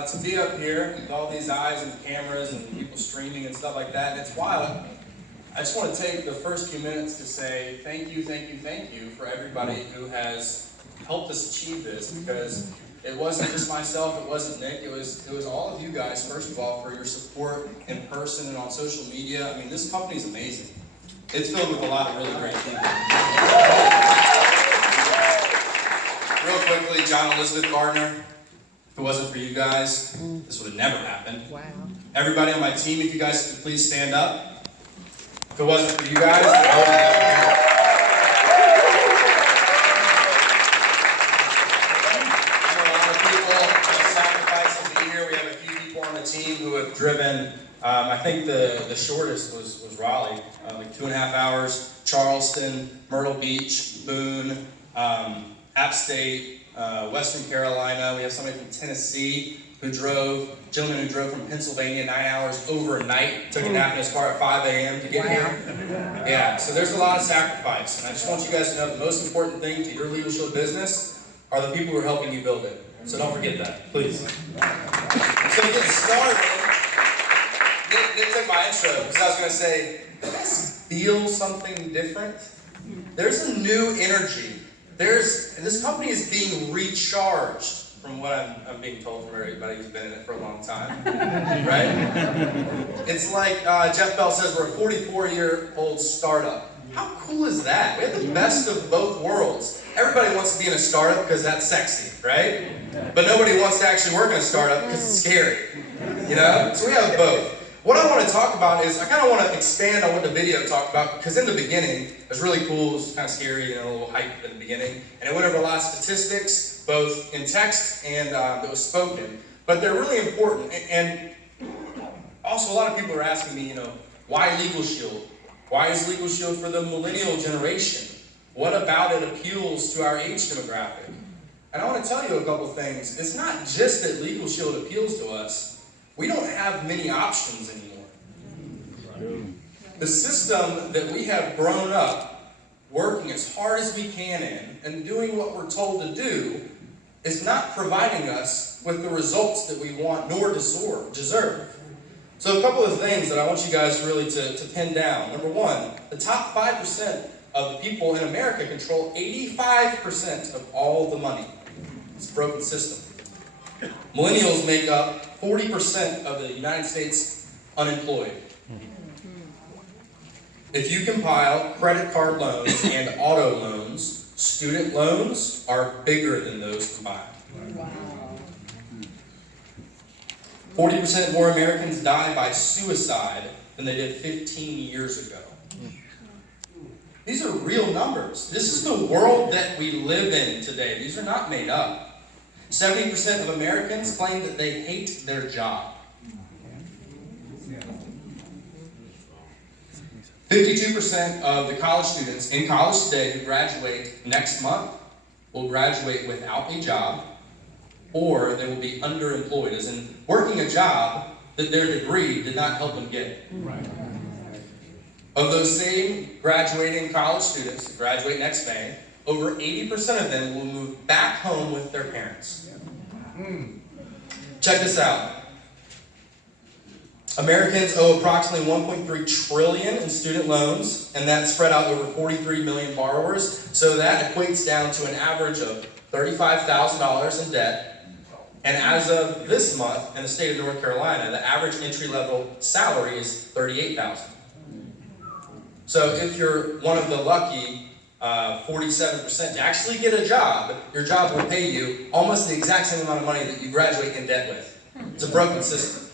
to be up here with all these eyes and cameras and people streaming and stuff like that. And it's wild. I just want to take the first few minutes to say thank you for everybody who has helped us achieve this, because it wasn't just myself, it wasn't Nick, it was all of you guys, first of all, for your support in person and on social media. I mean, this company is amazing. It's filled with a lot of really great people. Real quickly, John Elizabeth Gardner. If it wasn't for you guys, this would have never happened. Wow. Everybody on my team, if you guys could please stand up. If it wasn't for you guys, I would have never happened. I know a lot of people have sacrificed to be here. We have a few people on the team who have driven, I think the shortest was Raleigh, like 2.5 hours, Charleston, Myrtle Beach, Boone, App State, Western Carolina. We have somebody from Tennessee a gentleman who drove from Pennsylvania 9 hours overnight, took a nap in his car at 5 a.m. to get here. Yeah, so there's a lot of sacrifice. And I just want you guys to know the most important thing to your Legal Shield business are the people who are helping you build it. So don't forget that, please. So to get started, Nick took my intro, because I was going to say, do you guys feel something different? There's a new energy. This company is being recharged, from what I'm being told from everybody who's been in it for a long time, right? It's like Jeff Bell says, we're a 44-year-old startup. How cool is that? We have the best of both worlds. Everybody wants to be in a startup because that's sexy, right? But nobody wants to actually work in a startup because it's scary, you know? So we have both. What I want to talk about is, I kind of want to expand on what the video talked about, because in the beginning, it was really cool, it was kind of scary, you know, a little hype in the beginning, and it went over a lot of statistics, both in text and that was spoken, but they're really important. And also, a lot of people are asking me, you know, why Legal Shield? Why is Legal Shield for the millennial generation? What about it appeals to our age demographic? And I want to tell you a couple things. It's not just that Legal Shield appeals to us. We don't have many options anymore. The system that we have grown up working as hard as we can in and doing what we're told to do is not providing us with the results that we want nor deserve. So a couple of things that I want you guys really to pin down. Number one, the top 5% of the people in America control 85% of all the money. It's a broken system. Millennials make up 40% of the United States unemployed. If you compile credit card loans and auto loans, student loans are bigger than those combined. Wow. 40% more Americans die by suicide than they did 15 years ago. These are real numbers. This is the world that we live in today. These are not made up. 70% of Americans claim that they hate their job. 52% of the college students in college today who graduate next month will graduate without a job, or they will be underemployed, as in working a job that their degree did not help them get. Right. Of those same graduating college students who graduate next May, over 80% of them will move back home with their parents. Check this out. Americans owe approximately $1.3 trillion in student loans, and that's spread out over 43 million borrowers. So that equates down to an average of $35,000 in debt. And as of this month, in the state of North Carolina, the average entry-level salary is $38,000. So if you're one of the lucky 47% to actually get a job, your job will pay you almost the exact same amount of money that you graduate in debt with. It's a broken system.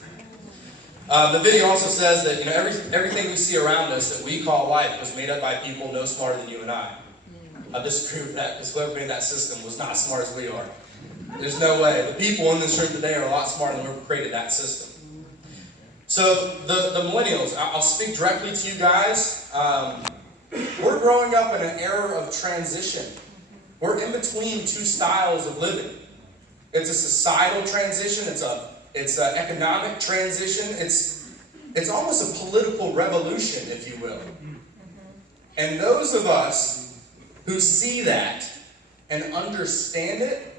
The video also says that, you know, everything we see around us that we call life was made up by people no smarter than you and I. I disagree with that, because whoever made that system was not as smart as we are. There's no way. The people in this room today are a lot smarter than whoever created that system. So the millennials, I'll speak directly to you guys. We're growing up in an era of transition. We're in between two styles of living. It's a societal transition. It's an economic transition. It's almost a political revolution, if you will. And those of us who see that and understand it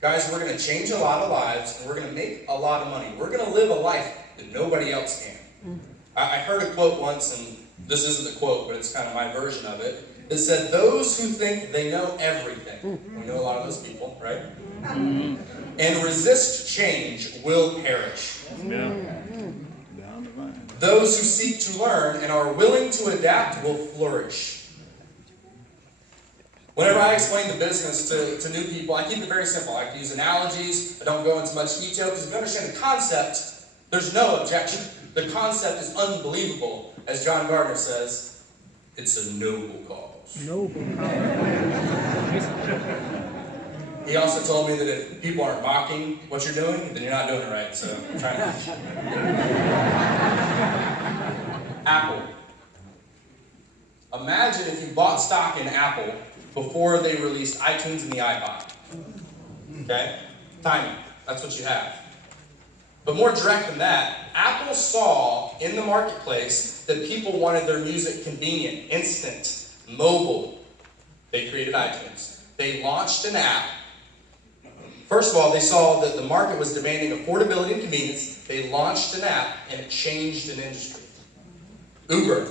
Guys, we're going to change a lot of lives, and we're going to make a lot of money. We're going to live a life that nobody else can. I heard a quote once, and this isn't the quote, but it's kind of my version of it. It said, those who think they know everything, we know a lot of those people, right? And resist change will perish. Yeah. Those who seek to learn and are willing to adapt will flourish. Whenever I explain the business to new people, I keep it very simple. I like to use analogies. I don't go into much detail because if you understand the concept, there's no objection. The concept is unbelievable. As John Gardner says, it's a noble cause. Noble cause. He also told me that if people aren't mocking what you're doing, then you're not doing it right. So I'm trying to. Apple. Imagine if you bought stock in Apple before they released iTunes and the iPod. Okay? Tiny. That's what you have. But more direct than that, Apple saw in the marketplace that people wanted their music convenient, instant, mobile. They created iTunes. They launched an app. First of all, they saw that the market was demanding affordability and convenience. They launched an app, and it changed an industry. Uber.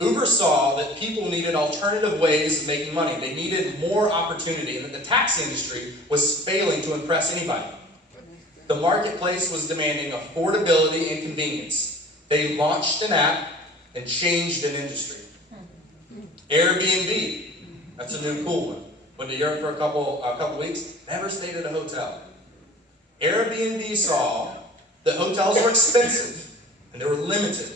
Uber saw that people needed alternative ways of making money. They needed more opportunity, and that the taxi industry was failing to impress anybody. The marketplace was demanding affordability and convenience. They launched an app and changed an industry. Airbnb. That's a new cool one. Went to Europe for a couple weeks. Never stayed at a hotel. Airbnb saw that hotels were expensive and they were limited,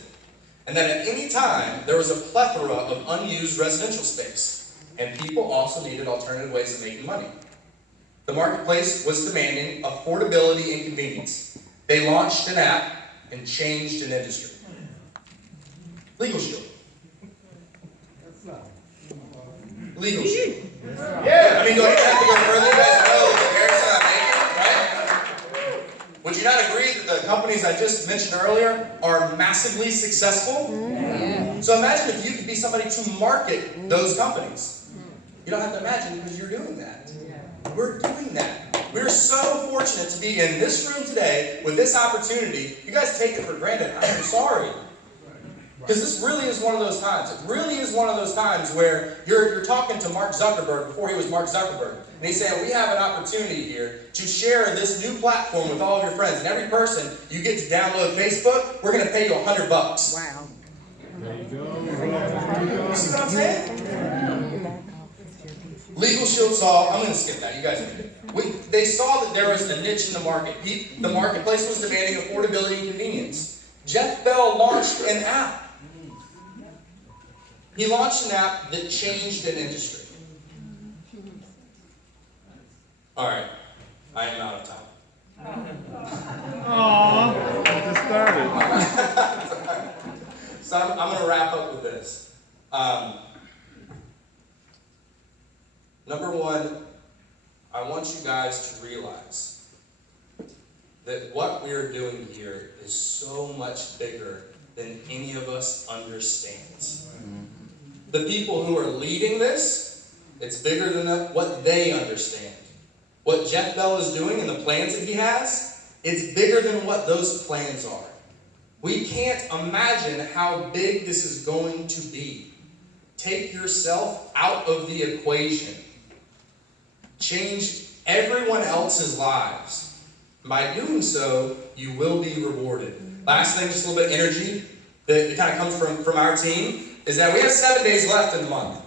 and that at any time there was a plethora of unused residential space, and people also needed alternative ways of making money. The marketplace was demanding affordability and convenience. They launched an app and changed an industry. Legal Shield. Legal Shield. Yeah, I mean, don't even have to go further. You guys know the comparison I'm making, right? Would you not agree that the companies I just mentioned earlier are massively successful? Yeah. So imagine if you could be somebody to market those companies. You don't have to imagine because you're doing that. We're doing that. We're so fortunate to be in this room today with this opportunity. You guys take it for granted. I'm sorry. Because this really is one of those times. It really is one of those times where you're talking to Mark Zuckerberg before he was Mark Zuckerberg. And he's saying, we have an opportunity here to share this new platform with all of your friends. And every person you get to download Facebook, we're going to pay you $100. Wow. There you go. You see what I'm saying? Legal Shield saw, I'm going to skip that. You guys read it. They saw that there was a niche in the market. The marketplace was demanding affordability and convenience. Jeff Bell launched an app. He launched an app that changed an industry. All right, I am out of time. Aww, just started. So I'm going to wrap up with this. Number one, I want you guys to realize that what we're doing here is so much bigger than any of us understands. The people who are leading this, it's bigger than what they understand. What Jeff Bell is doing and the plans that he has, it's bigger than what those plans are. We can't imagine how big this is going to be. Take yourself out of the equation. Change everyone else's lives. By doing so, you will be rewarded. Last thing, just a little bit of energy that kind of comes from our team, is that we have 7 days left in the month.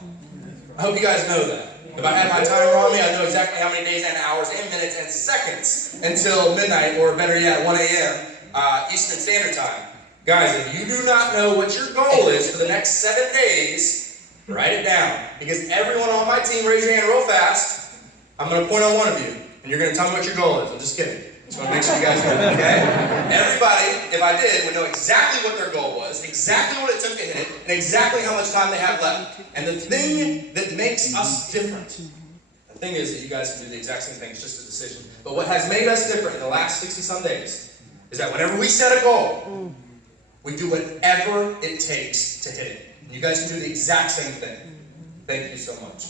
I hope you guys know that. If I had my timer on me, I know exactly how many days and hours and minutes and seconds until midnight, or better yet, 1 a.m. Eastern Standard Time. Guys, if you do not know what your goal is for the next 7 days, write it down. Because everyone on my team, raise your hand real fast. I'm going to point on one of you, and you're going to tell me what your goal is. I'm just kidding. Just want to make sure you guys know, okay? Everybody, if I did, would know exactly what their goal was, exactly what it took to hit it, and exactly how much time they have left. And the thing that makes us different, the thing is that you guys can do the exact same thing, it's just a decision. But what has made us different in the last 60-some days is that whenever we set a goal, we do whatever it takes to hit it. And you guys can do the exact same thing. Thank you so much.